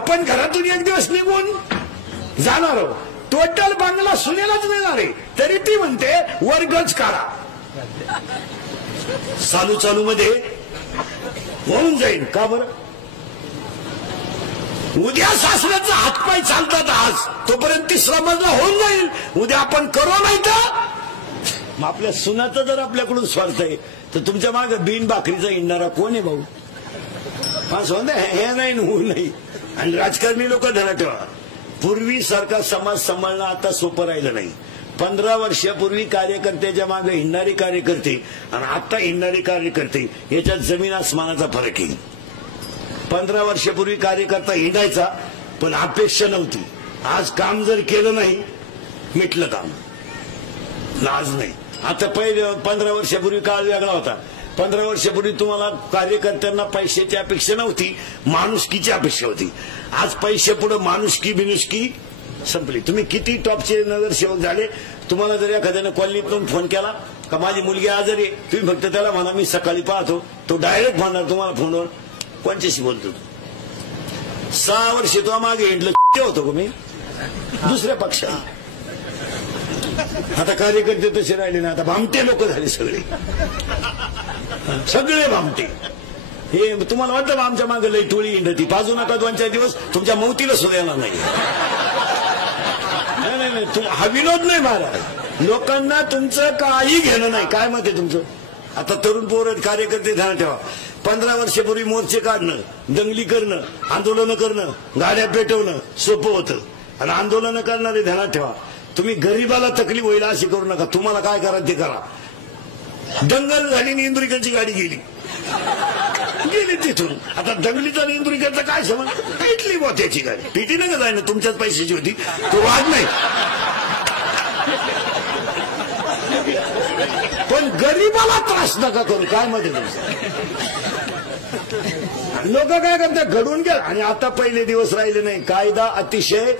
आपण घरातून एक दिवस निघून जाणार आहोत, टोटल बंगला सुनेलाच मिळणार आहे, तरी ती म्हणते वर्गच करा. चालू चालू मध्ये होऊन जाईल. का बरं? उद्या सासऱ्याचा हातपाय चालतात आज, तोपर्यंत तिसरा मजला होऊन जाईल. उद्या आपण करू नाही तर मग आपल्या सुनाचं जर आपल्याकडून स्वार्थ आहे तर तुमच्या मागे बिन भाकरीचा इंडणारा कोण आहे भाऊ? हे नाही होऊ नाही. आणि राजकारणी लोक ध्यानात ठेवा, पूर्वीसारखा समाज सांभाळणं आता सोपं राहिलं नाही. 15 वर्षापूर्वी कार्यकर्त्याच्या मागे हिंडणारे कार्यकर्ते आणि आता हिंडणारे कार्यकर्ते याच्यात जमीन आसमानाचा फरक आहे. 15 वर्षापूर्वी कार्यकर्ता हिंडायचा पण अपेक्षा नव्हती. आज काम जर केलं नाही मिटलं काम, लाज नाही. आता पहिले 15 वर्षापूर्वी काळ वेगळा होता. 15 वर्षापूर्वी तुम्हाला कार्यकर्त्यांना पैशाची अपेक्षा नव्हती, माणुसकीची अपेक्षा होती. आज पैसे पुढे माणुसकी बिनुसकी संपली. तुम्ही किती टॉपचे नगरसेवक झाले, तुम्हाला जर एखाद्याने कॉलनीतून फोन केला का माझी मुलगी आजारी आहे, तुम्ही फक्त त्याला म्हणा मी सकाळी पाहतो, तो डायरेक्ट म्हणणार तुम्हाला फोनवर कोणच्याशी बोलतो. 6 वर्ष तो मागे हिंडलं होतो का मी दुसऱ्या पक्षात. आता कार्यकर्ते तसे राहिले ना, आता भामटे लोक झाले सगळे, सगळे भामटे. हे तुम्हाला वाटतं आमच्या मागे लई टोळी हिंडती, पाजू नका 2-4 दिवस, तुमच्या मौतीला सुद्धा येणार नाही. हा विनोद नाही महाराज, लोकांना तुमचं काही घेणं नाही. काय मत आहे तुमचं? आता तरुण पोर कार्यकर्ते ध्यान ठेवा, 15 वर्षापूर्वी मोर्चे काढणं, दंगली करणं, आंदोलनं करणं, गाड्या पेटवणं सोपं होतं. आणि आंदोलनं करणारे ध्यानात ठेवा, तुम्ही गरीबाला तकलीफ होईल अशी करू नका. तुम्हाला काय करा ते करा. दंगल झाली आणि इंदुरीकरची गाडी गेली तिथून. आता दंगलीचा आणि इंदुरीकरचा काय समज? पेटली बा त्याची गाडी. पेटी नका जाय ना, तुमच्याच पैशाची होती, तो वाद नाही. पण गरीबाला त्रास नका करू. काय मध्ये लोक काय करतात, घडून घ्या. आणि आता पहिले दिवस राहिले नाही. कायदा अतिशय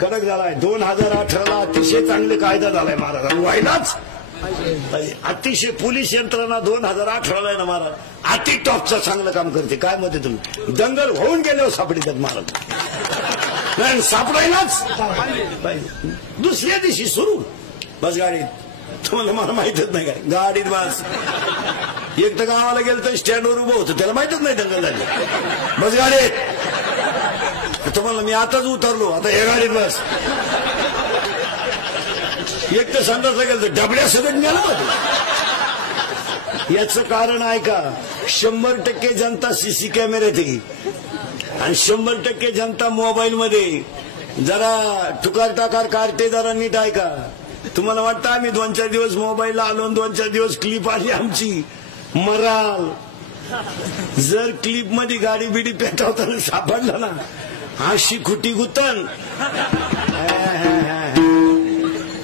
कडक झालाय. 2018ला अतिशय चांगले कायदा झालाय महाराज. व्हायलाच अतिशय पोलीस यंत्रणा 2018ला आहे ना महाराज, अति टॉपचं चांगलं काम करते. काय मत आहे तुम्ही? दंगल होऊन गेल्यावर सापडतात महाराज, नाही सापडायलाच दुसऱ्या दिवशी सुरू बस गाडीत. तुम्हाला मला माहितच नाही काय गाडीत बस. एक तर गावाला गेलं तर स्टँडवर उभं होतं, त्याला माहितच नाही दंगल झाली. बस गाडीत. तुम्हाला मी आताच उतरलो, आता हे गाडीत बस. एक तर संडासला गेलं तर डबड्या सगळं गेला होतं. याचं कारण आहे का? 100% जनता सीसी कॅमेऱ्यात आहे आणि 100% जनता मोबाईल मध्ये. जरा टुकार टाकार काढते, जरा नीट आहे का? तुम्हाला वाटतं आम्ही 2-4 दिवस मोबाईलला आलो, 2-4 दिवस क्लिप आली आमची, मराल. जर क्लिप मध्ये गाडी बिडी पेटवताना सापडला ना, अशी खुटी गुतन,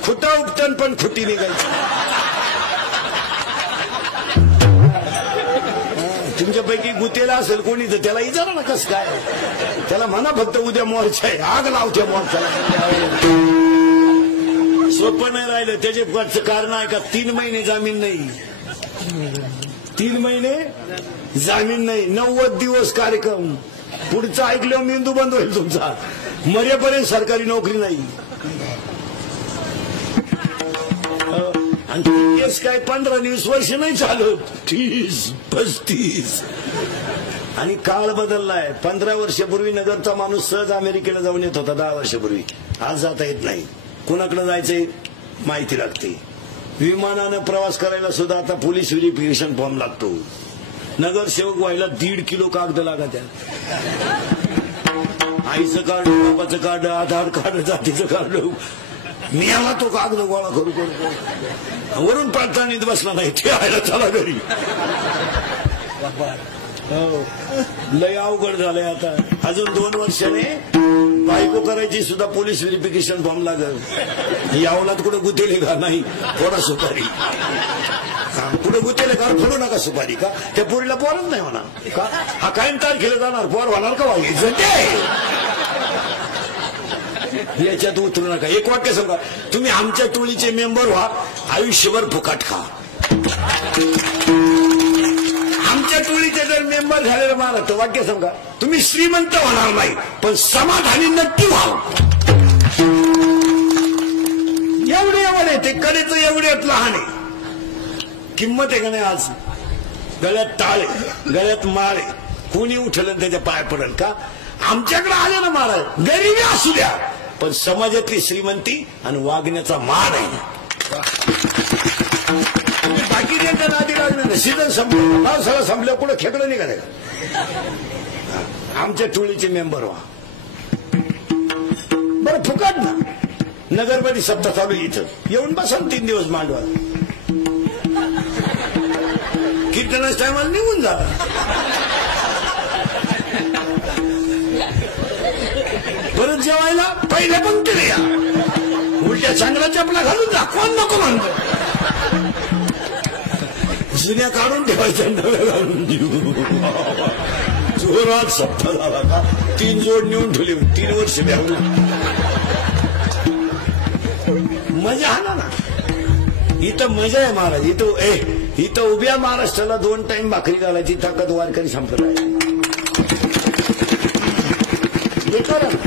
खुटा उपटन पण खुटी निघायची. तुमच्यापैकी गुतेला असेल कोणी तर त्याला विचारा ना कसं काय. त्याला म्हणा फक्त उद्या मोर्चा आहे, आग लावत्या मोर्चाला. सोपं नाही राहिलं. त्याचे कारण आहे का? 3 महिने जामीन नाही, 3 महिने जामीन नाही, 90 दिवस कार्यक्रम. पुढचं ऐकल्यावर मेंदू बंद होईल तुमचा. मरेपर्यंत सरकारी नोकरी नाही. आणि केस काय 15-20 वर्ष नाही चालत, 30-35. आणि काळ बदललाय. 15 वर्षापूर्वी नगरचा माणूस सहज अमेरिकेला जाऊन येत होता, 10 वर्षापूर्वी. आज जाता येत नाही. कुणाकडे जायचंय माहिती लागते. विमानानं प्रवास करायला सुद्धा आता पोलीस व्हेरिफिकेशन फॉर्म लागतो. नगरसेवक व्हायला 1.5 किलो कागद लागत. आईचं कार्ड, बापाचं कार्ड, आधार कार्ड, जातीचं कार्ड. मी आला तो कागद गोळा करू करू वरून पडताना बसला नाही. ते आयला चला घरी. लय अवघड झालंय आता. अजून 2 वर्षाने बायको करायची सुद्धा पोलीस व्हेरिफिकेशन फॉर्म लागल. यावलात कुठं गुतेले का? नाही. थोडा सुपारी कुठं गुतेले का? फोडू नका सुपारी. का त्या पोरीला पोरच नाही होणार का? हा कायम तारखेला जाणार, पोर होणार का? व्हायचं ते याच्यात उतरू नका. एक वाक्य सांगा, तुम्ही आमच्या टोळीचे मेंबर व्हा, आयुष्यभर फुकट खा. आमच्या टोळीचे जर मेंबर झालेले महाराज तर वाक्य सांगा, तुम्ही श्रीमंत होणार नाही पण समाधानी नक्की व्हाल. एवढे एवढे ते कडेच एवढ्यात लहान आहे. किंमत आहे का नाही? आज गळ्यात टाळे, गळ्यात माळे, कोणी उठलं त्याच्या पाय पडेल का? आमच्याकडे आले ना महाराज, गरीबी असू द्या पण समाजातली श्रीमंती आणि वागण्याचा मान आहे. बाकी त्यांच्या नादी लागणार. सीझन संपलं, पावसाळा संपल्यावर कुठं खेकडं निघाले का? आमच्या टोळीचे मेंबर व्हा बरं, फुकट ना. नगरमध्ये सत्ता चालू इथं येऊन बसा 3 दिवस मांडवा, कीर्तनाच्या टायमाला निघून जा. परत जेवायला पहिल्या पंक्तीला या, उलट्या चांगला चपला घालून जा, कोण नको म्हणतो. जुन्या काढून ठेवायच्या, नव्या घालून देऊ. जोरात सप्ताह झाला का 3 जोड नेऊन ठेवले, 3 वर्ष द्यावं. मजा आला ना इथं, मजा आहे महाराज. इथं उभ्या महाराष्ट्राला 2 टाइम भाकरी घालायची ताकद वारकरी संप्रदाय.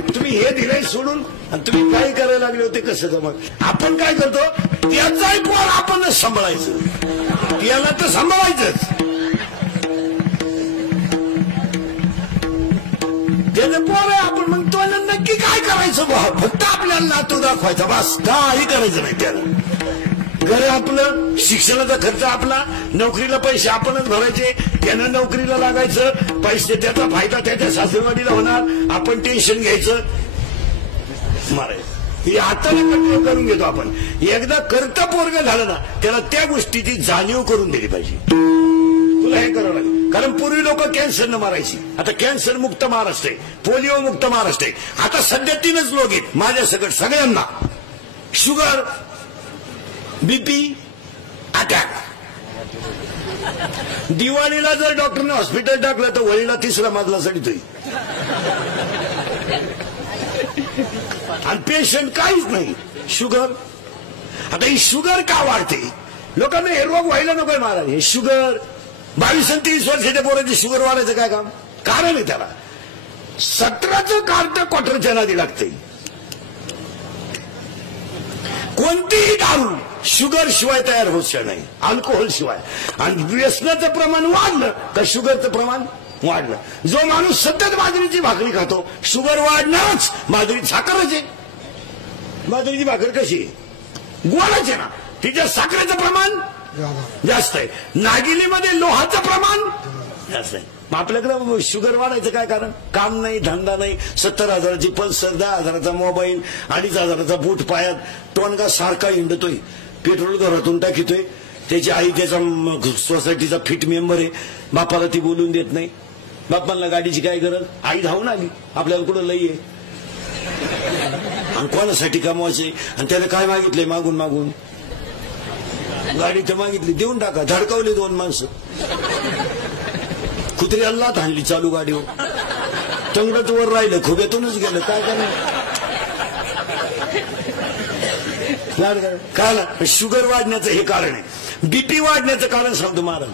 तुम्ही हे दिलंय सोडून आणि तुम्ही काय करायला लागले होते कसं जमत. आपण काय करतो, त्याचाही पोर आपणच सांभाळायचं, त्याला तर सांभाळायचंच. त्याचं पोर आहे आपण, मग तो नक्की काय करायचं बा, फक्त आपल्याला नातू दाखवायचा बस, काही करायचं नाही. त्याला घर आपलं, शिक्षणाचा खर्च आपला, नोकरीला पैसे आपणच भरायचे, त्यानं नोकरीला लागायचं, पैसे त्याचा फायदा त्याच्या सासरवाडीला होणार, आपण टेन्शन घ्यायचं. मारायचं हे हाताने कंट्रोल करून घेतो आपण. एकदा करता पोरग झालं ना त्याला त्या गोष्टीची जाणीव करून दिली पाहिजे. तुला हे करावं लागेल. कारण पूर्वी लोक कॅन्सरनं मारायची, आता कॅन्सर मुक्त महाराष्ट्र आहे, पोलिओ मुक्त महाराष्ट्र आहे. आता सध्या 3च लोक आहेत माझ्या सकट सगळ्यांना, शुगर, बीपी, अटॅक. दिवाळीला जर डॉक्टरने हॉस्पिटल टाकलं तर वळीला 3रा मजला चढतोय आणि पेशंट काहीच नाही. शुगर. आता ही शुगर का वाढते? लोकांना हे रोग व्हायला नकोय महाराज. हे शुगर 22 आणि 30 वर्षाच्या पोराची शुगर वाढायचं काय काम? कारण आहे त्याला 17चं कार्ट क्वार्टरच्या नादी लागते. कोणतीही दारू शुगर शिवाय तयार होत नाही, अल्कोहोल शिवाय. आणि व्यसनाचं प्रमाण वाढलं का शुगरचं प्रमाण वाढलं. जो माणूस सतत बाजरीची भाकरी खातो शुगर वाढणारच. बाजरी साखरच आहे. बाजरीची भाकर कशी गोडाच आहे ना, तिच्या साखरेचं प्रमाण जास्त आहे. नागिलीमध्ये लोहाचं प्रमाण जास्त आहे. मग आपल्याकडे शुगर वाढायचं काय कारण? काम नाही, धंदा नाही, 70,000ची पल्सर, 10,000चा मोबाईल, 2,500चा बूट पायात, टोनगा सारखा हिंडतोय, पेट्रोल घरातून टाकीतोय. त्याची आई त्याचा सोसायटीचा फिट मेंबर आहे, बापाला ती बोलून देत नाही. बापांना गाडीची काय गरज? आई धावून आली, आपल्याला कुठं लई आहे. आणि कोणासाठी कमवायचे? आणि त्याने काय मागितलंय मागून मागून? गाडी तर मागितली, देऊन टाका. धडकावली 2 माणसं, कुत्री अल्लात हाणली चालू गाडीवर, तंगडच वर राहिलं, खोब्यातूनच गेलं. काय करणार? काय शुगर वाढण्याचं हे कारण आहे. बीपी वाढण्याचं कारण सांगतो महाराज.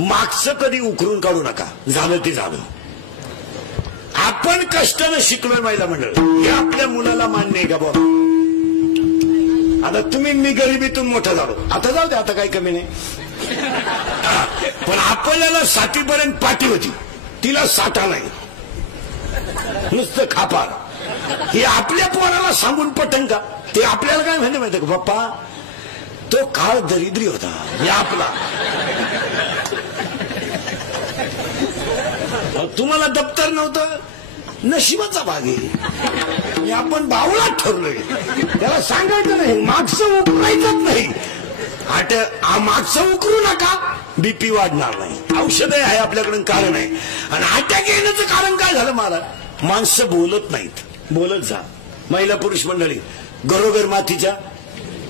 मागचं कधी उकरून काढू नका, झालं ते झालं. आपण कष्टानं शिकलोय महिला मंडळ, हे आपल्या मुलाला मान्य आहे का बाबा? आता तुम्ही मी गरिबीतून मोठा झालो, आता जाऊ दे, आता काही कमी नाही. पण आपल्याला 7वीपर्यंत पाठी होती, तिला 60 नाही, नुसतं खापार. हे आपल्या पोराला सांगून पटन का? ते आपल्याला काय म्हणते माहिती का, बाप्पा तो काळ दरिद्री होता, हे आपला. तुम्हाला दप्तर नव्हतं, नशिबाचा भाग आहे. आपण बावळात ठरलोय. त्याला सांगायचं नाही, मागचं उकरायचंच नाही. मागचं उकरू नका, बीपी वाढणार नाही. औषध आहे आपल्याकडे, कारण आहे. आणि अटॅक येण्याचं कारण काय झालं महाराज? माणसं बोलत नाहीत. बोलत जा. महिला पुरुष मंडळी, घरोघर मातीच्या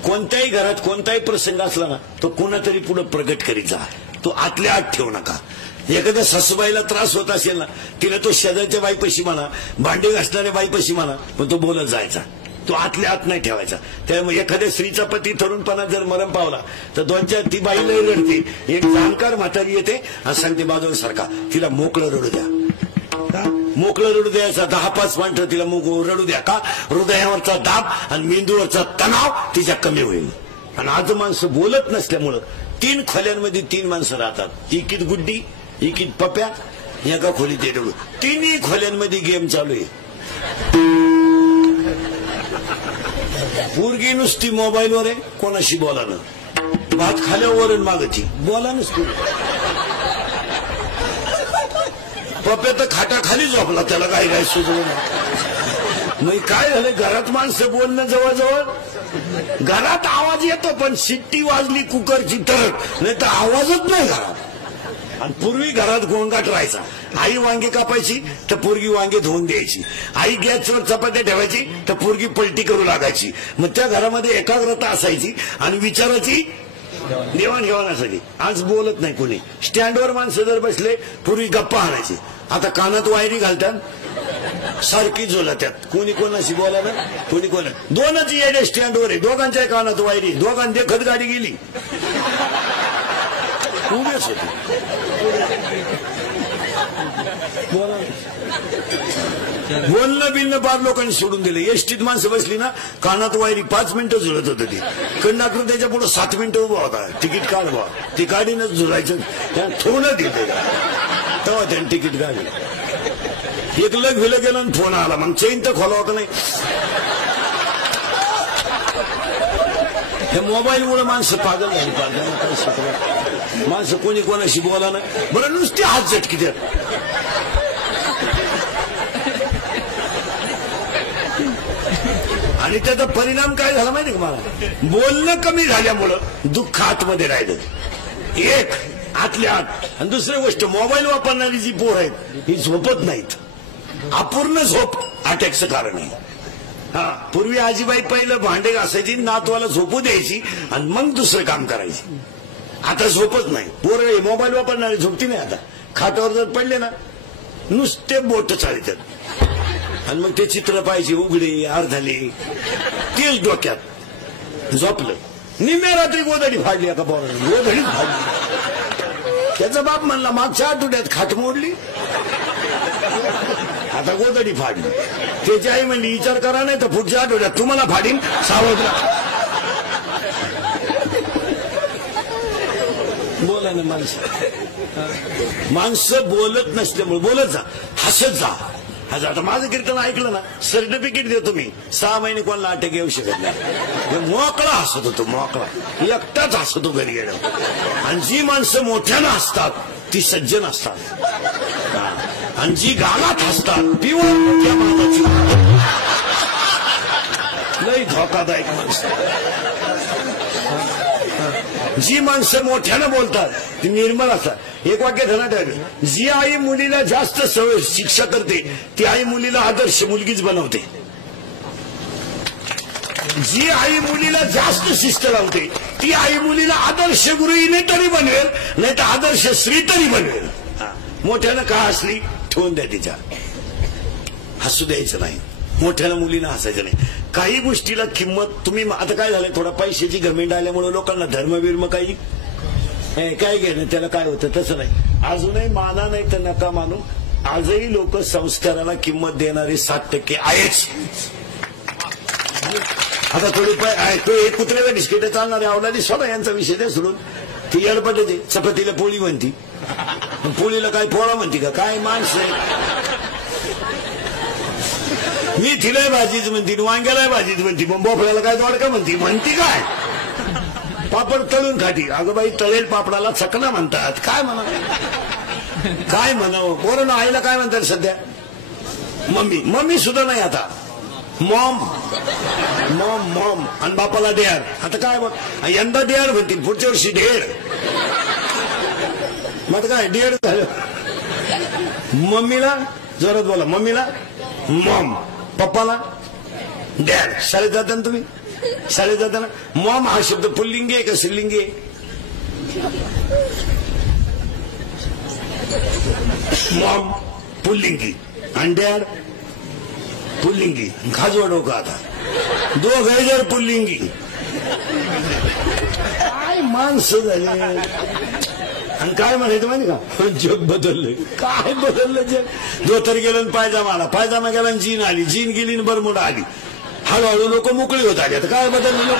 कोणत्याही घरात कोणताही प्रसंग असला ना, तो कोणातरी पुढे प्रगट करीत जा. तो आतल्या आत ठेवू नका. एखाद्या सासूबाईला त्रास होत असेल ना, तिला तो शेजारच्या बाईपाशी म्हणा, भांडे घासणाऱ्या बाईपाशी म्हणा, पण तो बोलत जायचा. तो आतल्या आत नाही ठेवायचा. त्यामुळे एखाद्या स्त्रीचा पती तरुणपणात जर मरण पावला तर 2-4 ती बाईला रडते. एक जाणकार म्हातारी येते आणि सांगते बाजूला सारखा तिला मोकळं रडू द्या. मोकळं रडू द्यायचा 10-5 मिनिटं तिला रडू द्या. का? हृदयावरचा दाब आणि मेंदूवरचा तणाव तिच्या कमी होईल. आणि आज माणसं बोलत नसल्यामुळं 3 खोल्यांमध्ये 3 माणसं राहतात. एकीत गुड्डी, एकीत पप्या, एका खोलीत रडू. 3ही खोल्यांमध्ये गेम चालू आहे. पोरगी नुसती मोबाईलवर आहे, कोणाशी बोलानं. भात खाल्यावर मागती बोला नसतो. पप्या तर खाटाखाली झोपला, त्याला काय काय सुचलं. मग काय झालं, घरात माणसं बोलणं जवळजवळ. घरात आवाज येतो पण शिट्टी वाजली कुकरची तर, नाही तर आवाजच नाही घरात. आणि पूर्वी घरात गोंगाट राहायचा. आई वांगे कापायची तर पोरगी वांगे धुवून द्यायची. आई गॅसवर चपात्या ठेवायची तर पोरगी पलटी करू लागायची. मग त्या घरामध्ये एकाग्रता असायची आणि विचाराची देवाणघेवाण असायची. आज बोलत नाही कोणी. स्टँडवर माणसं जर बसले पूर्वी गप्पा आणायची, आता कानात वायरी घालतात सारखी झोला त्यात. कोणी कोणाशी बोला ना, कोणी कोणा. 2च येडे स्टँडवर आहे, दोघांच्या कानात वायरी, दोघांनी देखत गाडी गेली. उभेच होते. बोलणं बिलणं बार लोकांनी सोडून दिले. एसटीत माणसं बसली ना, कानात वायरी 5 मिनिटं झुलत होतं. ती कंडक्टर त्याच्या पुढे 7 मिनिटं उभा होता. तिकीट काढ बा, ती गाडीनंच झुलायचं. त्यानं थोडं दिलं तेव्हा त्यानं तिकीट काढलं. एक लग विलं गेलं आणि फोन आला. मग चेन तर खोला होता नाही. हे मोबाईलमुळे माणसं पागल झाली. काय शिकलं माणसं कोणी कोणाशी बोला ना. बरं नुसते हात झटकी द्या. आणि त्याचा परिणाम काय झाला माहिती का मला? बोलणं कमी झाल्यामुळं दुःख आतमध्ये राहिलं. एक आतल्या आत. आणि दुसरी गोष्ट, मोबाईल वापरणारी जी पोर आहेत ही झोपत नाहीत. अपूर्ण झोप अटॅकचं कारण आहे. पूर्वी आजीबाई पहिलं भांडे घासायची, नातवाला झोपू द्यायची आणि मग दुसरं काम करायची. आता झोपत नाही पोर. मोबाईल वापरणारी झोपती नाही. आता खाटावर जर पडले ना, नुसते बोट चालतात. आणि मग ते चित्र पाहिजे, उघडे अर्धले, तेच डोक्यात. झोपलं. निम्या रात्री गोधडी फाडली. एका पोराने गोधडीच फाडली. त्याचा बाप म्हणला मागच्या आठवड्यात खाट मोडली, आता गोधडी फाडली. त्याची आई म्हणली विचार करा नाही तर पुढच्या आठवड्यात तुम्हाला फाडीन, सावध राहा. बोला ना माणसं बोलत नसल्यामुळे. बोलत जा, हसत जा. आता माझं कीर्तन ऐकलं ना, सर्टिफिकेट देतो मी. 6 महिने कोणाला अटक येऊ शकत नाही. मोकळा हसत होतो, मोकळा एकटाच हसतो घरी गेलो. आणि जी माणसं मोठ्यानं हसतात ती सज्जन असतात. आणि जी गालात हसतात पिवळ मोठ्या माणसाची लई धोकादायक माणसं. जी माणसं मोठ्यानं बोलतात ती निर्मळ असतात. एक वाक्य ध्यानात ठेवायचं, जी आई मुलीला जास्त शिक्षा करते ती आई मुलीला आदर्श मुलगीच बनवते. जी आई मुलीला जास्त शिस्त लावते ती आई मुलीला आदर्श गृहिणी तरी बनवेल, नाही तर आदर्श स्त्री तरी बनवेल. मोठ्यानं का हसली ठेवून द्या, तिच्या हसू द्यायचं नाही. मोठ्यानं मुलीनं हसायचं नाही. काही गोष्टीला किंमत तुम्ही. आता काय झालंय, थोडा पैशाची घमेंड आल्यामुळे लोकांना धर्मबिर्म काही काय घेणं, त्याला काय होतं तसं नाही. अजूनही माना नाही तर नका मानू. आजही लोक संस्काराला किंमत देणारे 7% आहेच. आता थोडी तो एक कुत्र्याला बिस्किट चालणारे अवलादी स्वतः यांचा विषय द्या सोडून. ती येडपट येते. चपातीला पोळी म्हणती, पोळीला काय पोळा म्हणती का? काय माणसं. मी तिला भाजीच म्हणती, वांग्याला भाजीच म्हणती, मग बोफळ्याला काय दोडका म्हणती. म्हणती काय? पापड तळून खाती. अगं बाई, तळेल पापडाला चकना म्हणतात. काय म्हणा, काय म्हणावं. पोरांना आईला काय म्हणतात सध्या? मम्मी. मम्मी सुद्धा नाही आता, मॉम मॉम मॉम. आणि बापाला डेअर. आता काय बघ, यंदा डेअर म्हणतील, पुढच्या वर्षी ढेर. मग काय डेअर झालं. मम्मीला जोरात बोला, मम्मीला मॉम, पप्पाला डॅड. शाळेत जाताना तुम्ही, शाळेत जाताना मॉम हा शब्द पुल्लिंगी आहे का स्त्रीलिंगी आहे? मॉम पुल्लिंगी आणि डॅड पुल्लिंगी. खाजवा डोकं आता. दोघे जर पुल्लिंगी काय माणसं झाले. आणि काय म्हणायचं माहिती का, जग बदललंय. काय बदललं जग. धोतर गेलं आणि पायजामा आला, पायजामा गेला आणि जीन आली, जीन गेली आणि बरमुडा आली. हळूहळू लोक मोकळी होत आली. आता काय बदललं.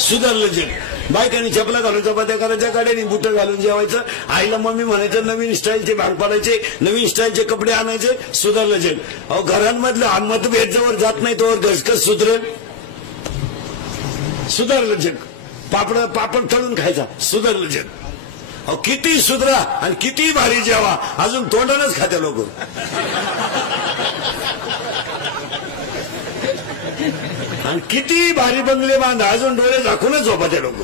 सुधारलं जग. बायकांनी चपला घालून चपात्या करायच्या, गाड्यांनी बुटं घालून जेवायचं. आईला मम्मी म्हणायचं, नवीन स्टाईलचे भाग पाडायचे, नवीन स्टाईलचे कपडे आणायचे. सुधारलं जग. अहो घरांमधलं मतभेद जवळ जात नाही तोवर घसकस सुधरेल. सुधारलं जग. पापड तळून खायचा. सुधारलं जग. अहो किती सुधरा आणि किती भारी जेवा, अजून तोंडानच खात्या लोक. आणि किती भारी बंगले बांधा, अजून डोळे झाकूनच झोपत लोक.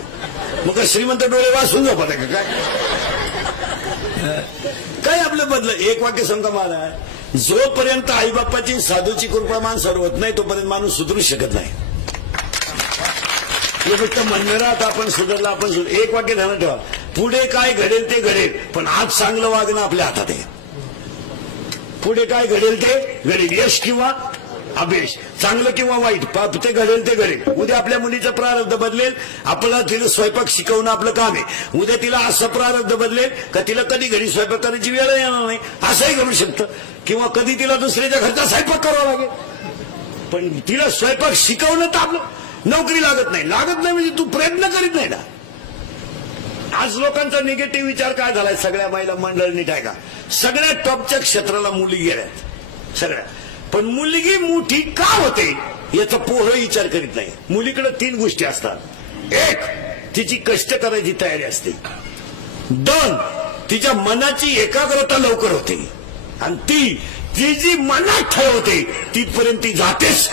मग श्रीमंत डोळे वाचून झोपत आहे का काय आपलं बदल. एक वाक्य सांगता मला, जोपर्यंत आईबापाची साधूची कृपा माणसावर होत नाही तोपर्यंत माणूस सुधरू शकत नाही. हे फक्त म्हणणं राहत आपण सुधारला, आपण एक वाक्य ध्यानात ठेवा, पुढे काय घडेल ते घडेल, पण आज चांगलं वागणं आपल्या हातात आहे. पुढे काय घडेल ते घडेल, यश किंवा अपयश, चांगलं किंवा वाईट, ते घडेल ते घडेल. उद्या आपल्या मुलीचं प्रारब्ध बदलेल, आपल्याला तिला स्वयंपाक शिकवणं आपलं काम आहे. उद्या तिला असं प्रारब्ध बदलेल का तिला कधी घरी स्वयंपाक करायची वेळ येणार नाही, असंही घडू शकतं. किंवा कधी तिला दुसऱ्याच्या घरचा स्वयंपाक करावा लागेल. पण तिला स्वयंपाक शिकवणं तर आपलं, नोकरी लागत नाही म्हणजे तू प्रयत्न करीत नाही ना. आज लोकांचा निगेटिव्ह विचार काय झालाय, सगळ्या महिला मंडळींनी काय का, सगळ्या टॉपच्या क्षेत्राला मुली गेल्यात सगळ्या. पण मुलगी मोठी का होते याचा पोरं विचार करीत नाही. मुलीकडे 3 गोष्टी असतात. एक, तिची कष्ट करायची तयारी असते. 2, तिच्या मनाची एकाग्रता लवकर होते. आणि ती जी मनात ठरवते तिथपर्यंत ती जातेच.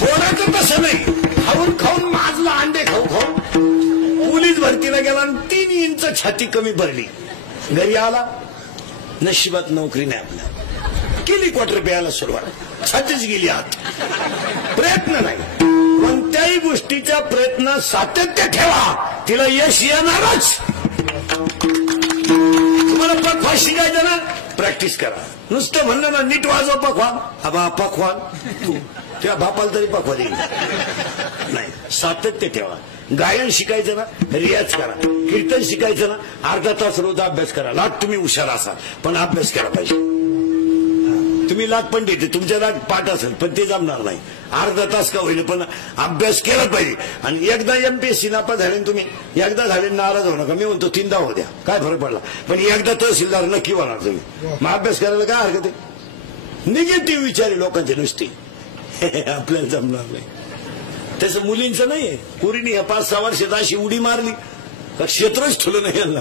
पोराचं तसं नाही, खाऊन खाऊन माजला, अंडे खाऊ पोलीस भरतीला गेला आणि 3 इंच छाती कमी भरली. घरी आला, नशिबात नोकरी नाही आपल्या, केली क्वार्टर प्यायला सुरुवात, छातीच गेली आत. प्रयत्न नाही, कोणत्याही गोष्टीच्या प्रयत्न सातत्य ठेवा, तिला यश येणारच. तुम्हाला पखवाज शिकायचं ना, प्रॅक्टिस करा. नुसतं म्हणलं ना नीट वाजव पखवाज, आबा पखवाज तू त्या बापाला तरी पखवाज येईल नाही. सातत्य ठेवा. गायन शिकायचं ना, रियाज करा. कीर्तन शिकायचं ना, अर्धा तास रोज अभ्यास करा. लाट तुम्ही हुशार असाल पण अभ्यास केला पाहिजे. तुम्ही लाट पण देते, तुमच्या लाट पाठ असेल पण ते जमणार नाही. अर्धा तास का होईल पण अभ्यास केला पाहिजे. आणि एकदा MPSC नापास झाले तुम्ही, एकदा झाले नाराज होऊ नका. मी म्हणतो 3दा होऊ द्या, काय फरक पडला, पण एकदा तहसीलदार नक्की होणार तुम्ही. मग अभ्यास करायला काय हरकत आहे. निगेटिव्ह विचार लोकांचे नुसते, आपल्याला जमणार नाही. तसं मुलींचं नाहीये. पुरीने 5-6 वर्षात अशी उडी मारली का क्षेत्रच ठुलं नाही यांना.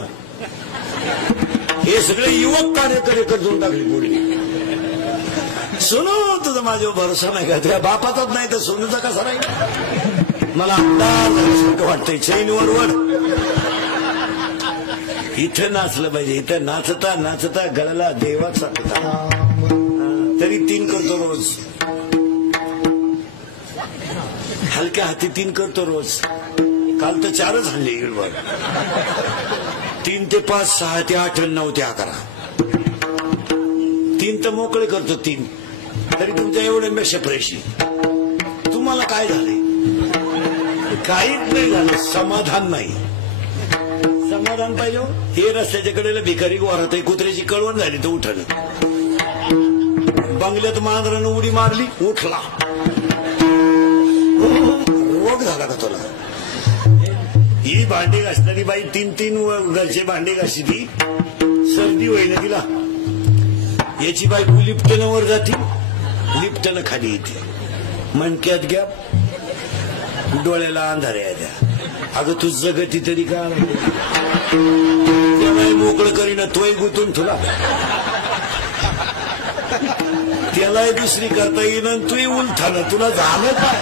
हे सगळे युवक कार्यकर्ते करून टाकले मुलीने. सोनू तुझा माझ्यावर भरोसा नाही का, तुझ्या बापाचाच नाही तर सोनूचा कसा नाही. मला आमदार झाल्यासारखं वाटतंय. चैनवर वर इथं नाचलं पाहिजे. इथं नाचता नाचता गळाला देवाचा पिता. तरी 3 करतो रोज, हलक्या हाती 3 करतो रोज. काल तर 4च हल्ले इकडवर. 3 ते 5, 6 ते 8, 9 ते 11. 3 तर मोकळे करतो 3. तरी तुमच्या एवढ्यापेक्षा फ्रेश. तुम्हाला काय झालंय, काहीच नाही झालं. समाधान नाही. समाधान पाहिजे. हे रस्त्याच्या कडेला भिकारी वारात कुत्र्याची कळवण झाली तर उठलं. बंगल्यात मांजरानं उडी मारली, उठला. रोग झाला का तुला. ही भांडी घासणारी बाई 3 घरचे भांडे घाशी ती, सर्दी होईना तिला. याची बायको लिफ्टनं वर जाते, लिफ्टनं खाली येते. मणक्यात घ्या, डोळ्याला अंधारे द्या. अगं तू जगती तरी का मोकळं करीना, तोय गुतून तुला. त्यालाही दुसरी करता येईन, तूही उलथान. तुला झालं काय.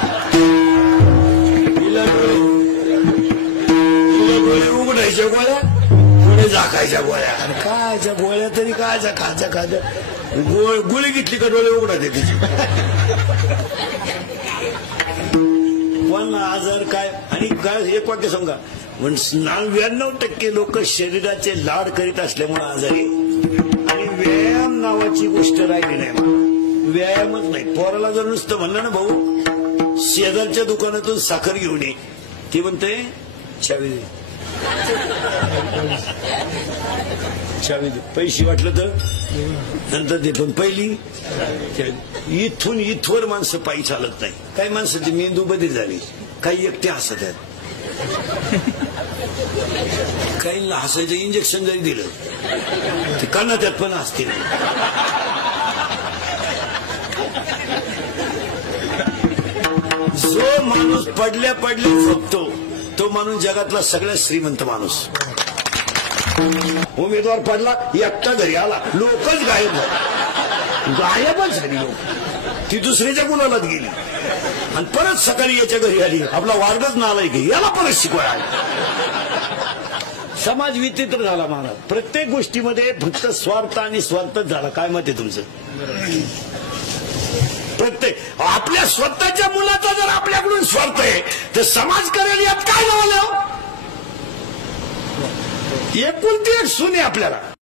डोळे उघडायच्या गोळ्या, पुढे झाकायच्या गोळ्या. आणि कायच्या गोळ्या तरी कायच्या खायच्या गोळी घेतली का डोळे उघडायचे तिची. पण आजार काय. आणि काय एक वाक्य सांगा, 99% लोक शरीराचे लाड करीत असल्यामुळे आजारी. आणि व्यायाम नावाची व्यायामाची गोष्ट राहिली नाही मला. व्यायामच नाही. पोराला जर नुसतं म्हणलं ना भाऊ शेजारच्या दुकानातून साखर घेऊन ये, ती म्हणते चावी दे, चावी दे, पैसे वाटलं तर नंतर दे, पण पहिली इथून इथवर माणसं पायी चालत नाही. काही माणसाची मेंदू बदल झाली, काही एकटे हसत आहेत, काहींना हसायचं इंजेक्शन जरी दिलं ते काना त्यात पण हसते नाही. जो माणूस पडल्या पडल्या झोपतो तो माणूस जगातला सगळ्यात श्रीमंत माणूस. उमेदवार पडला एकटा घरी आला, लोकच गायब झाली, गायबच झाली लोक. ती दुसऱ्याच्या गुन्हालाच गेली आणि परत सकाळी याच्या घरी आली, आपला वार्डच नालाय की याला परत शिकवायला. समाज विचित्र झाला महाराज. प्रत्येक गोष्टीमध्ये फक्त स्वार्थ आणि स्वार्थच झाला. काय मत आहे तुमचं? प्रत्येक आपल्या स्वतःच्या मुलाचा जर आपल्याकडून स्वार्थ आहे तर समाज करेल यात काय झालं? एकुलती एक सून आहे आपल्याला.